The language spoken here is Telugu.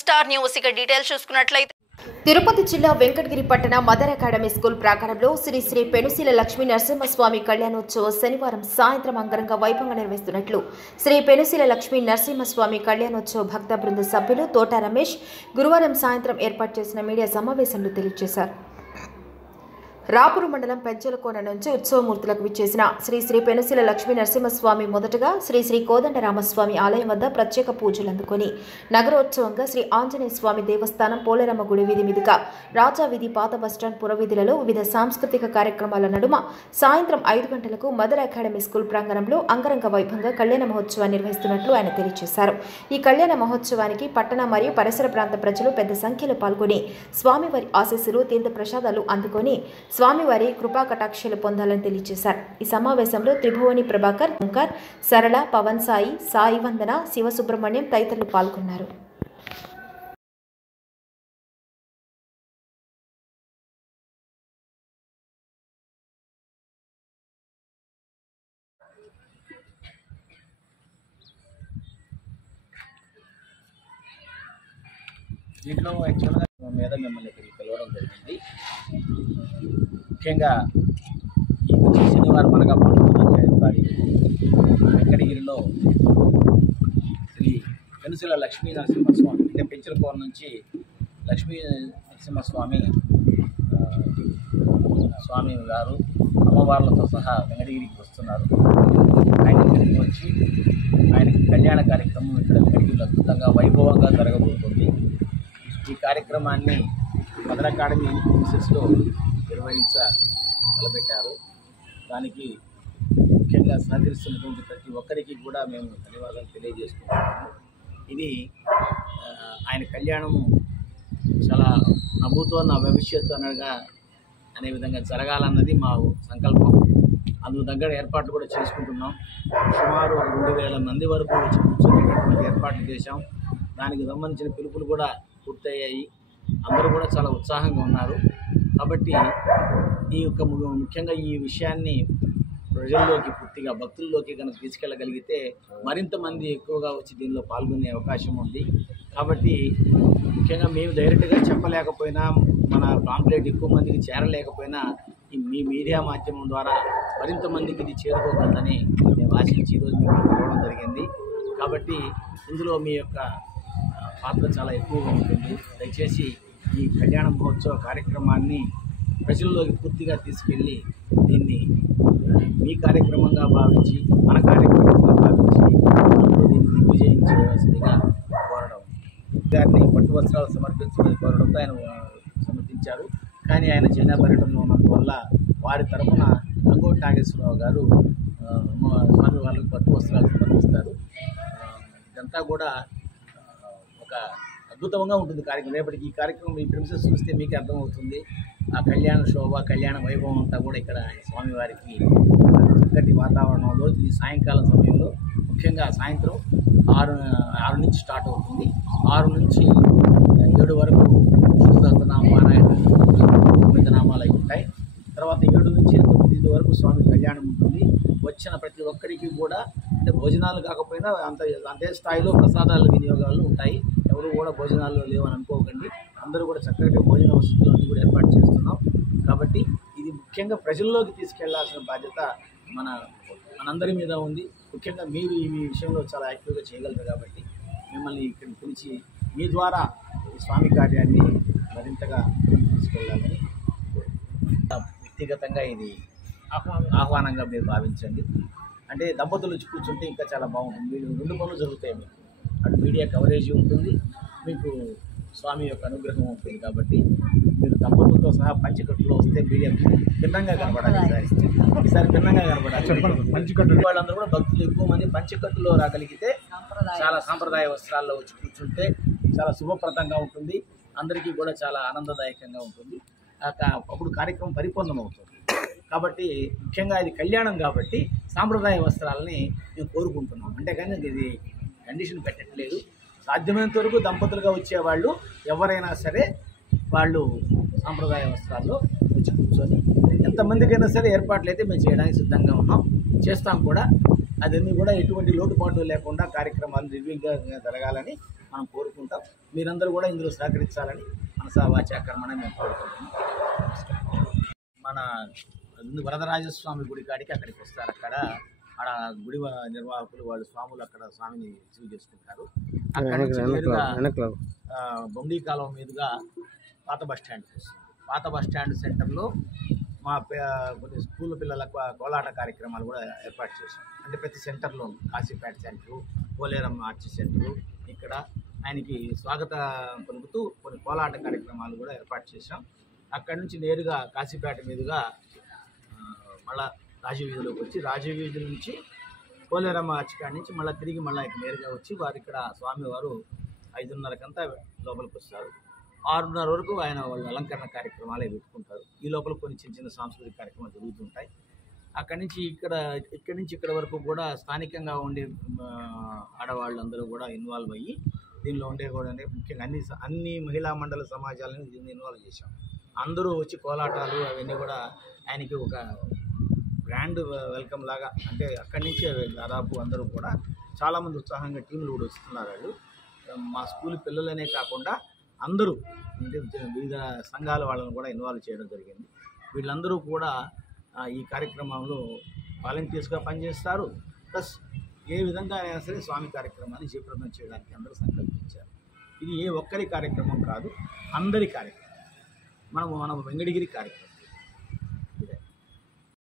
స్టార్ న్యూస్ ఇక డీటెయిల్స్ చూసుకున్నట్లయితే తిరుపతి జిల్లా వెంకటగిరి పట్టణ మదర్ అకాడమీ స్కూల్ ప్రాంగణంలో శ్రీ శ్రీ పెనుశీల లక్ష్మీ నరసింహస్వామి కళ్యాణోత్సవం శనివారం సాయంత్రం అంగరంగ వైభవంగా నిర్వహిస్తున్నట్లు శ్రీ పెనుశీల లక్ష్మీ నరసింహస్వామి కళ్యాణోత్సవ భక్త బృంద సభ్యులు తోట రమేష్ గురువారం సాయంత్రం ఏర్పాటు చేసిన మీడియా సమావేశంలో తెలియజేశారు. రాపూరు మండలం పెంచలకోన నుంచి ఉత్సవమూర్తులకు విచ్చేసిన శ్రీ శ్రీ పెనుశీల లక్ష్మీ నరసింహస్వామి మొదటగా శ్రీ శ్రీ కోదండరామస్వామి ఆలయం వద్ద ప్రత్యేక పూజలు అందుకొని నగరోత్సవంగా శ్రీ ఆంజనేయ స్వామి దేవస్థానం పోలేరమ్మ గుడి వీధి మీదుగా రాజా వీధి పాత బస్టాండ్ పురవీధులలో వివిధ సాంస్కృతిక కార్యక్రమాల నడుమ సాయంత్రం 5 గంటలకు మదర్ అకాడమీ స్కూల్ ప్రాంగణంలో అంగరంగ వైభవంగా కళ్యాణ మహోత్సవాన్ని నిర్వహిస్తున్నట్లు ఆయన తెలియజేశారు. ఈ కళ్యాణ మహోత్సవానికి పట్టణ మరియు పరిసర ప్రాంత ప్రజలు పెద్ద సంఖ్యలో పాల్గొని స్వామివారి ఆశీస్సులు తీర్థ ప్రసాదాలు అందుకొని స్వామివారి కృపా కటాక్షలు పొందాలని తెలియజేశారు. ఈ సమావేశంలో త్రిభువని ప్రభాకర్, ఓంకార్, సరళ, పవన్ సాయి, సాయి వందన, శివసుబ్రహ్మణ్యం తదితరులు పాల్గొన్నారు. దీంట్లో యాక్చువల్గా మీద మిమ్మల్ని ఇక్కడికి పిలవడం జరిగింది. ముఖ్యంగా ఈ వచ్చే శనివారం అనగా 19వ తారీఖు వెంకటగిరిలో శ్రీ పెనుశీల లక్ష్మీ నరసింహస్వామి అంటే పెంచలకోన నుంచి లక్ష్మీ నరసింహస్వామి స్వామి గారు అమ్మవార్లతో సహా వెంకటగిరికి వస్తున్నారు. ఆయన ఇక్కడికి వచ్చి ఆయనకి కళ్యాణ కార్యక్రమం ఇక్కడ వెంకటగిరిలో అద్భుతంగా వైభవంగా జరగబోతుంది. ఈ కార్యక్రమాన్ని మదర్ అకాడమీ ఇన్స్టిట్యూట్స్లో తలపెట్టారు. దానికి ముఖ్యంగా సహకరిస్తున్నటువంటి ప్రతి ఒక్కరికి కూడా మేము ధన్యవాదాలు తెలియజేసుకుంటున్నాము. ఇది ఆయన కళ్యాణము చాలా నా భూతో నా భవిష్యత్తు అనే విధంగా జరగాలన్నది మా సంకల్పం. అందుకు దగ్గర ఏర్పాట్లు కూడా చేసుకుంటున్నాం. సుమారు 2000 మంది వరకు వచ్చి కూర్చునేటటువంటి ఏర్పాట్లు చేశాం. దానికి సంబంధించిన పిలుపులు కూడా పూర్తయ్యాయి. అందరూ కూడా చాలా ఉత్సాహంగా ఉన్నారు. కాబట్టి ఈ యొక్క ముఖ్యంగా ఈ విషయాన్ని ప్రజల్లోకి పూర్తిగా భక్తుల్లోకి కనుక తీసుకెళ్ళగలిగితే మరింత మంది ఎక్కువగా వచ్చి దీనిలో పాల్గొనే అవకాశం ఉంది. కాబట్టి ముఖ్యంగా మేము డైరెక్ట్గా చెప్పలేకపోయినా, మన పాంప్లెట్ ఎక్కువ మందికి చేరలేకపోయినా మీ మీడియా మాధ్యమం ద్వారా మరింత మందికి ఇది చేరుకోగలదని మేము ఆశించి ఈరోజు మీకు రావడం జరిగింది. కాబట్టి ఇందులో మీ యొక్క పాత్ర చాలా ఎక్కువగా ఉంటుంది. దయచేసి ఈ కళ్యాణ మహోత్సవ కార్యక్రమాన్ని ప్రజల్లోకి పూర్తిగా తీసుకెళ్ళి దీన్ని మీ కార్యక్రమంగా భావించి, మన కార్యక్రమంగా భావించి దీన్ని దిగ్విజయం చేయవలసిందిగా కోరడం. గారిని పట్టు వస్త్రాలు సమర్పించమని కోరడంతో ఆయన సమర్పించారు. కానీ ఆయన చైనా పర్యటనలో ఉన్నందువల్ల వారి తరఫున గంగోటి నాగేశ్వరరావు గారు స్వామి వాళ్ళకి పట్టు వస్త్రాలు సమర్పిస్తారు. ఇదంతా కూడా ఒక అద్భుతంగా ఉంటుంది కార్యక్రమం. రేపటికి ఈ కార్యక్రమం ఈ ప్రిమిసెస్ చూస్తే మీకు అర్థమవుతుంది. ఆ కళ్యాణ శోభ, కళ్యాణ వైభవం అంతా కూడా ఇక్కడ స్వామివారికి చక్కటి వాతావరణంలో ఈ సాయంకాలం సమయంలో ముఖ్యంగా సాయంత్రం 6 నుంచి స్టార్ట్ అవుతుంది. 6 నుంచి 7 వరకు సహస్రనామ పారాయణ 9 నామాలు అయి ఉంటాయి. తర్వాత 7 నుంచి 9 వరకు స్వామి కళ్యాణం ఉంటుంది. వచ్చిన ప్రతి ఒక్కరికి కూడా అంటే భోజనాలు కాకపోయినా అంతే స్థాయిలో ప్రసాదాల వినియోగాలు ఉంటాయి. ఎవరు కూడా భోజనాలు లేవని అనుకోకండి. అందరూ కూడా చక్కటి భోజన వసతులన్నీ కూడా ఏర్పాటు చేస్తున్నాం. కాబట్టి ఇది ముఖ్యంగా ప్రజల్లోకి తీసుకెళ్లాల్సిన బాధ్యత మనందరి మీద ఉంది. ముఖ్యంగా మీరు ఈ విషయంలో చాలా యాక్టివ్గా చేయగలరు. కాబట్టి మిమ్మల్ని ఇక్కడికి పిలిచి మీ ద్వారా ఈ స్వామి కార్యాన్ని మరింతగా తీసుకెళ్ళాలని వ్యక్తిగతంగా ఇది ఆహ్వానంగా మీరు భావించండి. అంటే దంపతులు వచ్చి కూర్చుంటే ఇంకా చాలా బాగుంటుంది. మీరు 2 పనులు జరుగుతాయి. మీకు అటు మీడియా కవరేజ్ ఉంటుంది, మీకు స్వామి యొక్క అనుగ్రహం ఉంటుంది. కాబట్టి మీరు దంపతులతో సహా పంచకట్టులో వస్తే మీడియా భిన్నంగా కనపడాలి. ఈసారి భిన్నంగా కనపడాలి. పంచకట్టు వాళ్ళందరూ కూడా భక్తులు ఎక్కువ మంది పంచకట్టులో రాగలిగితే, చాలా సాంప్రదాయ వస్త్రాల్లో వచ్చి కూర్చుంటే చాలా శుభప్రదంగా ఉంటుంది. అందరికీ కూడా చాలా ఆనందదాయకంగా ఉంటుంది. అప్పుడు కార్యక్రమం పరిపూర్ణం అవుతుంది. కాబట్టి ముఖ్యంగా ఇది కళ్యాణం కాబట్టి సాంప్రదాయ వస్త్రాలని మేము కోరుకుంటున్నాం. అంటే కానీ ఇది కండిషన్ పెట్టట్లేదు. సాధ్యమైనంత వరకు దంపతులుగా వచ్చేవాళ్ళు ఎవరైనా సరే వాళ్ళు సాంప్రదాయ వస్త్రాల్లో వచ్చి కూర్చొని ఎంతమందికైనా సరే ఏర్పాట్లు అయితే మేము చేయడానికి సిద్ధంగా ఉన్నాం, చేస్తాం కూడా. అదన్నీ కూడా ఎటువంటి లోటుపాటు లేకుండా కార్యక్రమాలు నిర్విఘ్నంగా జరగాలని మనం కోరుకుంటాం. మీరందరూ కూడా ఇందులో సహకరించాలని మనసా వాచా కర్మణ మేము కోరుకుంటున్నాం. మన వరదరాజస్వామి గుడి కాడికి అక్కడికి వస్తారు. ఆడ గుడి నిర్వాహకులు వాళ్ళు స్వాములు అక్కడ స్వామిని రిసీవ్ చేసుకుంటారు. అక్కడ నుంచి నేరుగా బొండి కాలువ మీదుగా పాత బస్ స్టాండ్కి వస్తుంది. పాత బస్ స్టాండ్ సెంటర్లో మా కొన్ని స్కూల్ పిల్లల కోలాట కార్యక్రమాలు కూడా ఏర్పాటు చేశాం. అంటే ప్రతి సెంటర్లో Kasipeta centre, Poleramma arch centre, ఇక్కడ ఆయనకి స్వాగత పలుకుతూ కొన్ని కోలాట కార్యక్రమాలు కూడా ఏర్పాటు చేశాం. అక్కడి నుంచి నేరుగా కాశీపేట మీదుగా మళ్ళా రాజవీధిలోకి వచ్చి రాజవీధి నుంచి పోలేరమ్మ ఆర్చికాడి నుంచి మళ్ళీ తిరిగి ఇక్కడ నేరుగా వచ్చి వారు ఇక్కడ స్వామివారు 5:30కంతా లోపలికి వస్తారు. 6:30 వరకు ఆయన వాళ్ళు అలంకరణ కార్యక్రమాలే పెట్టుకుంటారు. ఈ లోపల కొన్ని చిన్న చిన్న సాంస్కృతిక కార్యక్రమాలు జరుగుతుంటాయి. ఇక్కడి నుంచి ఇక్కడ వరకు కూడా స్థానికంగా ఉండే ఆడవాళ్ళందరూ కూడా ఇన్వాల్వ్ అయ్యి దీనిలో ఉండే కూడా ముఖ్యంగా అన్ని మహిళా మండల సమాజాలను దీన్ని ఇన్వాల్వ్ చేశాం. అందరూ వచ్చి కోలాటాలు అవన్నీ కూడా ఆయనకి ఒక గ్రాండ్ వెల్కమ్ లాగా, అంటే అక్కడి నుంచే దాదాపు అందరూ కూడా చాలామంది ఉత్సాహంగా టీంలు కూడా వస్తున్నారు. వాళ్ళు మా స్కూల్ పిల్లలనే కాకుండా అందరూ అంటే వివిధ సంఘాల వాళ్ళని కూడా ఇన్వాల్వ్ చేయడం జరిగింది. వీళ్ళందరూ కూడా ఈ కార్యక్రమంలో వాలంటీర్స్గా పనిచేస్తారు. ప్లస్ ఏ విధంగా అయినా సరే స్వామి కార్యక్రమాన్ని జయప్రదం చేయడానికి అందరూ సంకల్పించారు. ఇది ఏ ఒక్కరి కార్యక్రమం కాదు, అందరి కార్యక్రమం. మన వెంకటగిరి కార్యక్రమం.